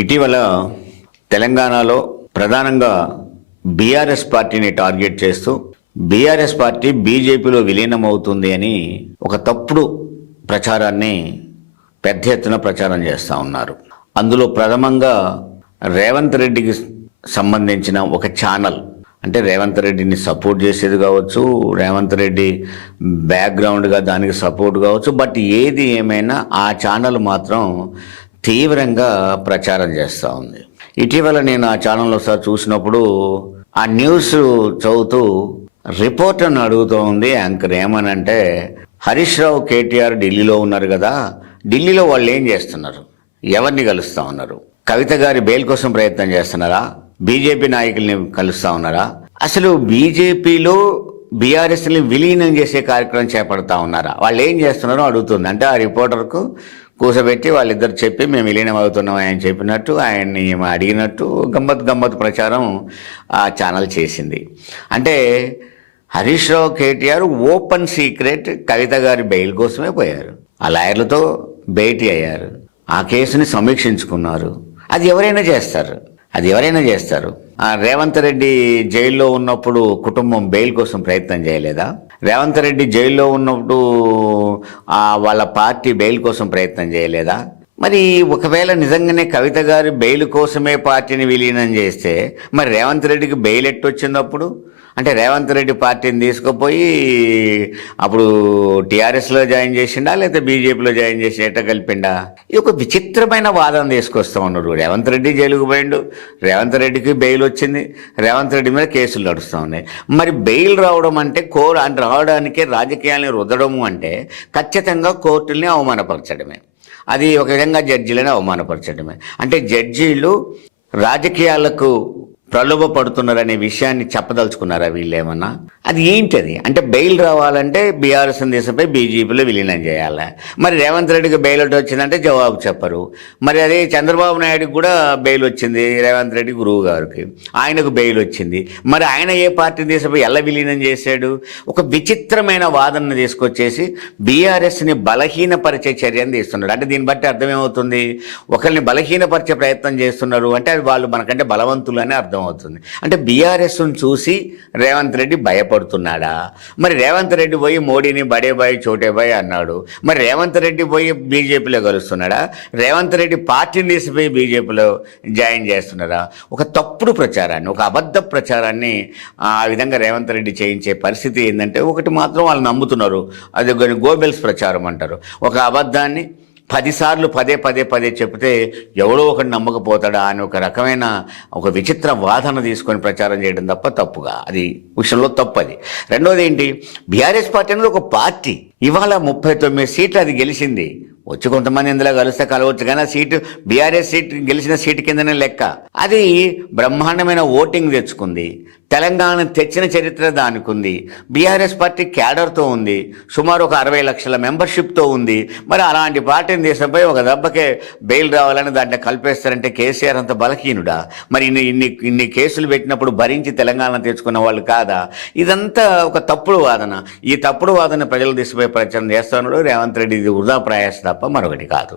ఇటీవల తెలంగాణలో ప్రధానంగా బీఆర్ఎస్ పార్టీని టార్గెట్ చేస్తూ బీఆర్ఎస్ పార్టీ బీజేపీలో విలీనమవుతుంది అని ఒక తప్పుడు ప్రచారాన్ని పెద్ద ఎత్తున ప్రచారం చేస్తూ ఉన్నారు. అందులో ప్రథమంగా రేవంత్ రెడ్డికి సంబంధించిన ఒక ఛానల్, అంటే రేవంత్ రెడ్డిని సపోర్ట్ చేసేది కావచ్చు, రేవంత్ రెడ్డి బ్యాక్గ్రౌండ్గా దానికి సపోర్ట్ కావచ్చు, బట్ ఏది ఏమైనా ఆ ఛానల్ మాత్రం తీవ్రంగా ప్రచారం చేస్తూ ఉంది. ఇటీవల నేను ఆ ఛానల్లో ఒకసారి చూసినప్పుడు ఆ న్యూస్ చదువుతూ రిపోర్టర్ని అడుగుతూ ఉంది యాంకర్, ఏమనంటే హరీష్ రావు కేటీఆర్ ఢిల్లీలో ఉన్నారు కదా, ఢిల్లీలో వాళ్ళు ఏం చేస్తున్నారు, ఎవరిని కలుస్తూ ఉన్నారు, కవిత గారి బెయిల్ కోసం ప్రయత్నం చేస్తున్నారా, బీజేపీ నాయకుల్ని కలుస్తూ ఉన్నారా, అసలు బీజేపీలో బీఆర్ఎస్ని విలీనం చేసే కార్యక్రమం చేపడతా ఉన్నారా, వాళ్ళు ఏం చేస్తున్నారో అడుగుతుంది. అంటే ఆ రిపోర్టర్కు కూసబెట్టి వాళ్ళిద్దరు చెప్పి మేము విలీనం అవుతున్నాం ఆయన చెప్పినట్టు, ఆయన్ని అడిగినట్టు గమ్మత్ ప్రచారం ఆ ఛానల్ చేసింది. అంటే హరీష్ రావు కేటీఆర్ ఓపెన్ సీక్రెట్ కవిత గారి బెయిల్ కోసమే పోయారు, ఆ లాయర్లతో భేటీ అయ్యారు, ఆ కేసుని సమీక్షించుకున్నారు. అది ఎవరైనా చేస్తారు. రేవంత్ రెడ్డి జైల్లో ఉన్నప్పుడు కుటుంబం బెయిల్ కోసం ప్రయత్నం చేయలేదా? రేవంత్ రెడ్డి జైల్లో ఉన్నప్పుడు వాళ్ళ పార్టీ బెయిల్ కోసం ప్రయత్నం చేయలేదా? మరి ఒకవేళ నిజంగానే కవిత గారి బెయిల్ కోసమే పార్టీని విలీనం చేస్తే మరి రేవంత్ రెడ్డికి బెయిల్ ఎట్టొచ్చినప్పుడు? అంటే రేవంత్ రెడ్డి పార్టీని తీసుకుపోయి అప్పుడు టీఆర్ఎస్లో జాయిన్ చేసిండా లేకపోతే బీజేపీలో జాయిన్ చేసి ఎట్ట కలిపిండా? ఇది ఒక విచిత్రమైన వాదన తీసుకొస్తా ఉన్నారు. రేవంత్ రెడ్డి జైలుకు పోయిండు, రేవంత్ రెడ్డికి బెయిల్ వచ్చింది, రేవంత్ రెడ్డి మీద కేసులు నడుస్తూ ఉన్నాయి. మరి బెయిల్ రావడం అంటే రావడానికే రాజకీయాలను రుద్దడము అంటే ఖచ్చితంగా కోర్టుల్ని అవమానపరచడమే, అది ఒక విధంగా జడ్జీలను అవమానపరచడమే. అంటే జడ్జీలు రాజకీయాలకు ప్రలోభపడుతున్నారనే విషయాన్ని చెప్పదలుచుకున్నారా వీళ్ళేమన్నా? అది ఏంటది? అంటే బెయిల్ రావాలంటే బీఆర్ఎస్ దేశంపై బీజేపీలో విలీనం చేయాలి. మరి రేవంత్ రెడ్డికి బెయిల్ ఒకటి వచ్చిందంటే జవాబు చెప్పరు. మరి అదే చంద్రబాబు నాయుడుకి కూడా బెయిల్ వచ్చింది, రేవంత్ రెడ్డి గురువు గారికి ఆయనకు బెయిల్ వచ్చింది. మరి ఆయన ఏ పార్టీ దేశంపై ఎలా విలీనం చేశాడు? ఒక విచిత్రమైన వాదనను తీసుకొచ్చేసి బీఆర్ఎస్ని బలహీనపరిచే చర్యను తీస్తున్నాడు. అంటే దీన్ని బట్టి అర్థమేమవుతుంది? ఒకరిని బలహీనపరిచే ప్రయత్నం చేస్తున్నారు అంటే అది వాళ్ళు మనకంటే బలవంతులు అని అర్థం అవుతుంది. అంటే బీఆర్ఎస్ను చూసి రేవంత్ రెడ్డి భయపడుతున్నాడా? మరి రేవంత్ రెడ్డి పోయి మోడీని బడే బాయ్ చోటే బాయ్ అన్నాడు, మరి రేవంత్ రెడ్డి పోయి బీజేపీలో కలుస్తున్నాడా? రేవంత్ రెడ్డి పార్టీని తీసిపోయి బీజేపీలో జాయిన్ చేస్తున్నారా? ఒక తప్పుడు ప్రచారాన్ని, ఒక అబద్ధ ప్రచారాన్ని ఆ విధంగా రేవంత్ రెడ్డి చేయించే పరిస్థితి ఏంటంటే, ఒకటి మాత్రం వాళ్ళు నమ్ముతున్నారు, అది గోబెల్స్ ప్రచారం అంటారు. ఒక అబద్ధాన్ని 10 సార్లు పదే చెప్తే ఎవడో ఒకటి నమ్మకపోతాడా అని ఒక రకమైన ఒక విచిత్ర వాదన తీసుకొని ప్రచారం చేయడం తప్పుగా, అది విషయంలో తప్పది. రెండోది ఏంటి, బీఆర్ఎస్ పార్టీ అనేది ఒక పార్టీ. ఇవాళ 39 సీట్లు అది గెలిచింది. వచ్చి కొంతమంది ఇందులో కలిస్తే కలవచ్చు, కానీ ఆ సీటు బీఆర్ఎస్ సీటు గెలిచిన సీటు కిందనే లెక్క. అది బ్రహ్మాండమైన ఓటింగ్ తెచ్చుకుంది, తెలంగాణ తెచ్చిన చరిత్ర దానికి ఉంది. బీఆర్ఎస్ పార్టీ క్యాడర్తో ఉంది, సుమారు ఒక 60 లక్షల మెంబర్షిప్తో ఉంది. మరి అలాంటి పార్టీని దేశంపై ఒక దెబ్బకే బెయిల్ రావాలని దాంట్లో కలిపేస్తారంటే కేసీఆర్ అంత బలహీనుడా? మరి ఇన్ని కేసులు పెట్టినప్పుడు భరించి తెలంగాణ తెచ్చుకున్న వాళ్ళు కాదా? ఇదంతా ఒక తప్పుడు వాదన. ఈ తప్పుడు వాదన ప్రజలు తీసిపోయి ప్రచారం చేస్తున్నాడు రేవంత్ రెడ్డి. ఇది వృధా ప్రయాస తప్ప మరొకటి కాదు.